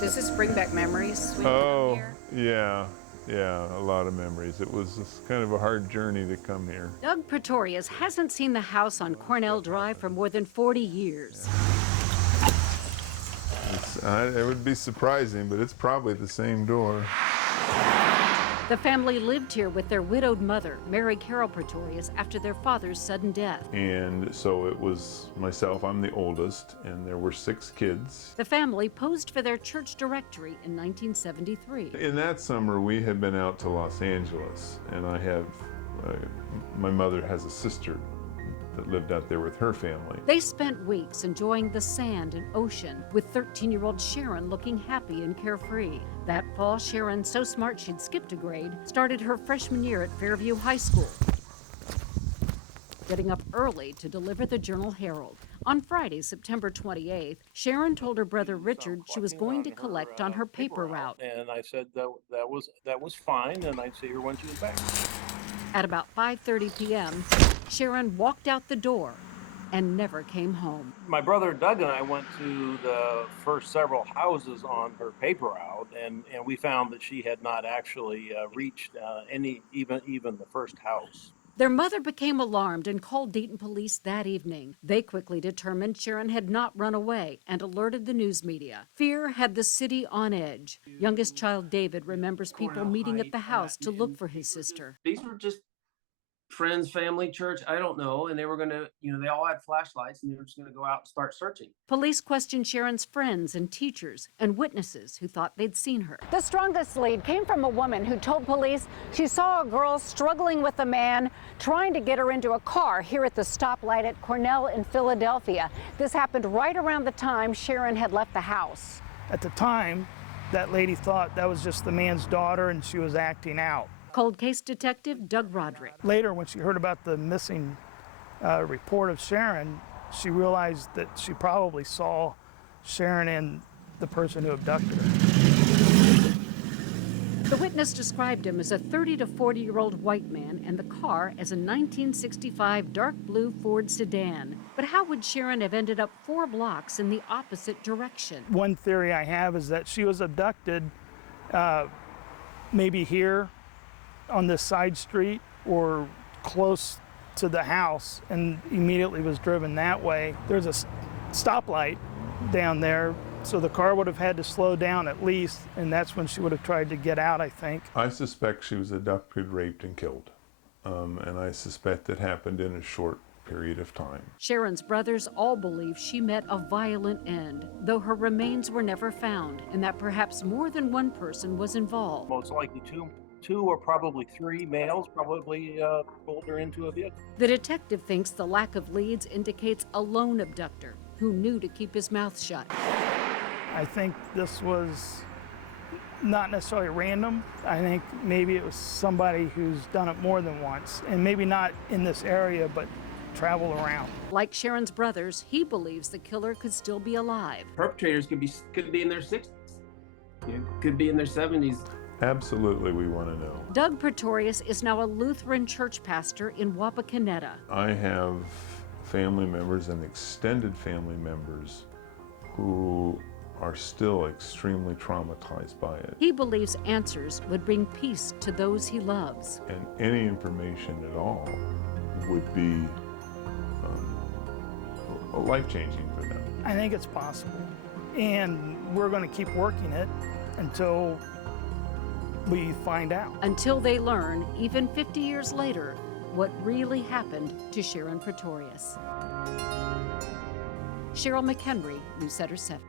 Does this bring back memories when you Oh, come here? yeah, a lot of memories. It was just kind of a hard journey to come here. Doug Pretorius hasn't seen the house on Cornell Drive for more than 40 years. It would be surprising, but it's probably the same door. The family lived here with their widowed mother, Mary Carol Pretorius, after their father's sudden death. And so it was myself, I'm the oldest, and there were 6 kids. The family posed for their church directory in 1973. In that summer, we had been out to Los Angeles, and my mother has a sister that lived out there with her family. They spent weeks enjoying the sand and ocean, with 13-year-old Sharon looking happy and carefree. That fall, Sharon, so smart she'd skipped a grade, started her freshman year at Fairview High School, getting up early to deliver the Journal-Herald. On Friday, September 28th, Sharon told her brother Richard she was going to collect on her paper route. And I said that was fine, and I'd see her when she was back. At about 5:30 p.m., Sharon walked out the door and never came home. My brother Doug and I went to the first several houses on her paper route, and we found that she had not actually reached even the first house. Their mother became alarmed and called Dayton police that evening. They quickly determined Sharon had not run away and alerted the news media. Fear had the city on edge. Youngest child David remembers people meeting at the house to look for his sister. These were just friends, family, church, I don't know. And they were going to, they all had flashlights and they were just going to go out and start searching. Police questioned Sharon's friends and teachers and witnesses who thought they'd seen her. The strongest lead came from a woman who told police she saw a girl struggling with a man trying to get her into a car here at the stoplight at Cornell in Philadelphia. This happened right around the time Sharon had left the house. At the time, that lady thought that was just the man's daughter and she was acting out. Cold case detective Doug Roderick. Later, when she heard about the missing report of Sharon, she realized that she probably saw Sharon and the person who abducted her. The witness described him as a 30 to 40-year-old white man and the car as a 1965 dark blue Ford sedan. But how would Sharon have ended up 4 blocks in the opposite direction? One theory I have is that she was abducted maybe here on this side street or close to the house and immediately was driven that way. There's a stoplight down there, so the car would have had to slow down at least, and that's when she would have tried to get out, I think. I suspect she was abducted, raped, and killed. And I suspect it happened in a short period of time. Sharon's brothers all believe she met a violent end, though her remains were never found, and that perhaps more than one person was involved. Most likely two or probably 3 males probably pulled her into a vehicle. The detective thinks the lack of leads indicates a lone abductor who knew to keep his mouth shut. I think this was not necessarily random. I think maybe it was somebody who's done it more than once, and maybe not in this area, but travel around. Like Sharon's brothers, he believes the killer could still be alive. Perpetrators could be in their 60s, could be in their 70s. Absolutely, we want to know. Doug Pretorius is now a Lutheran church pastor in Wapakoneta. I have family members and extended family members who are still extremely traumatized by it. He believes answers would bring peace to those he loves. And any information at all would be life-changing for them. I think it's possible, and we're going to keep working it until we find out. Until they learn, even 50 years later, what really happened to Sharon Pretorius. Cheryl McHenry, Newsletter 7.